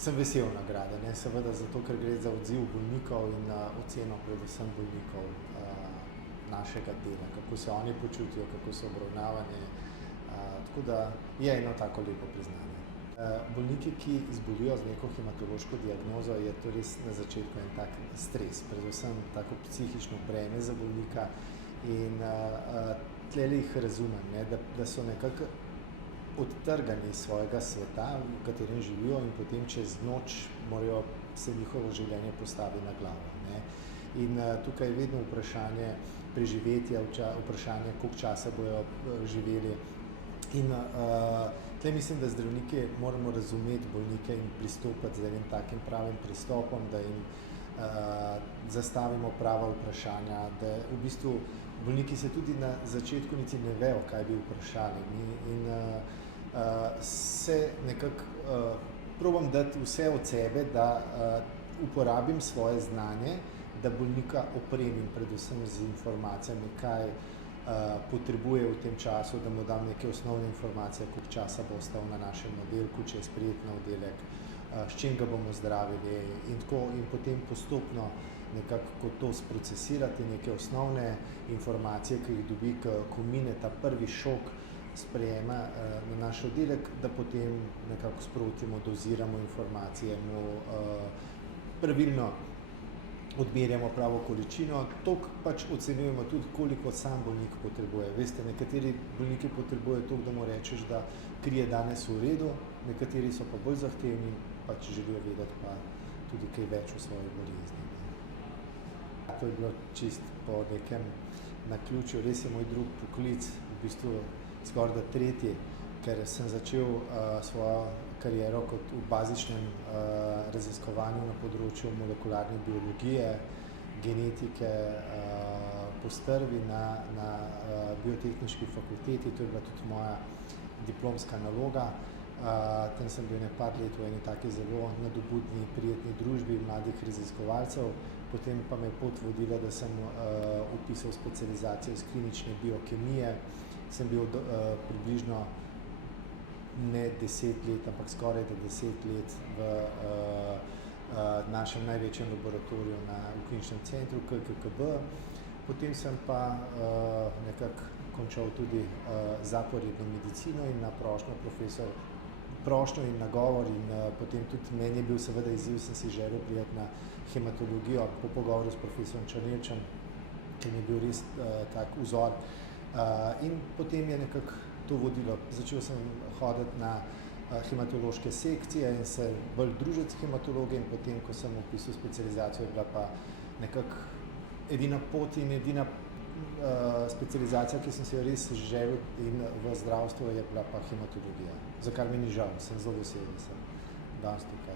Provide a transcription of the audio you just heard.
sem vesel nagrade, ne, seveda zato, ker gre za odziv bolnikov in oceno predvsem bolnikov našega dela, kako se oni počutijo, kako so obravnavani, tako da je eno tako lepo priznanje. Bolniki, ki zbolijo z neko hematološko diagnozo, je to res na začetku en tak stres, predvsem tako psihično breme za bolnika in tlele jih razumem, ne, da so nekako odtrgani iz svojega sveta, v katerem živijo in potem čez noč morajo se njihovo življenje postavi na glavo, ne. In tukaj je vedno vprašanje preživetja, vprašanje, koliko časa bojo živeli. In tle mislim, da zdravniki moramo razumeti bolnike in pristopiti z enim takim pravim pristopom, da jim zastavimo prava vprašanja, da v bistvu bolniki se tudi na začetku niti ne vejo, kaj bi vprašali. In se nekako probam dati vse od sebe, da uporabim svoje znanje, da bolnika opremim predvsem z informacijami, kaj potrebuje v tem času, da mu dam neke osnovne informacije, koliko časa bo ostal na našem oddelku, če je sprejet na oddelek, s čim ga bomo zdravili in tako, in potem postopno nekako to sprocesirati, neke osnovne informacije, ki jih dobi, ko mine ta prvi šok sprejema na naš oddelek, da potem nekako sprotimo, doziramo informacije, mu pravilno odmerjamo pravo količino, toliko pač ocenjujemo tudi, koliko sam bolnik potrebuje. Veste, nekateri bolniki potrebujejo toliko, da mu rečeš, da kri je danes v redu, nekateri so pa bolj zahtevni, pač želijo vedeti pa tudi kaj več o svoji bolezni. To je bilo čist po nekem naključju, res je moj drug poklic, v bistvu skoraj da tretji, ker sem začel svojo kariero kot v bazičnem raziskovanju na področju molekularne biologije, genetike, postrvi na biotehniški fakulteti, to je bila tudi moja diplomska naloga. Tam sem bil par let v eni taki zelo nadobudni, prijetni družbi mladih raziskovalcev, potem pa me je pot vodila, da sem vpisal specializacijo iz klinične biokemije. Sem bil približno ne 10 let, ampak skoraj 10 let v našem največjem laboratoriju v kliničnem centru KKKB. Potem sem pa nekako končal tudi zaporedno medicino in na prošnjo in nagovor in potem tudi meni je bil seveda izziv, sem si želel priti na hematologijo po pogovoru s profesorom Černelčem, ki mi je bil res tak vzor. In potem je nekako to vodilo. Začel sem hoditi na hematološke sekcije in se bolj družiti s hematologi in potem, ko sem vpisal specializacijo, je bila pa nekako edina pot in edina specializacija, ki sem si jo res želel in v zdravstvu, je bila pa hematologija, za kar mi ni žal, sem zelo vesel, da sem danes tukaj.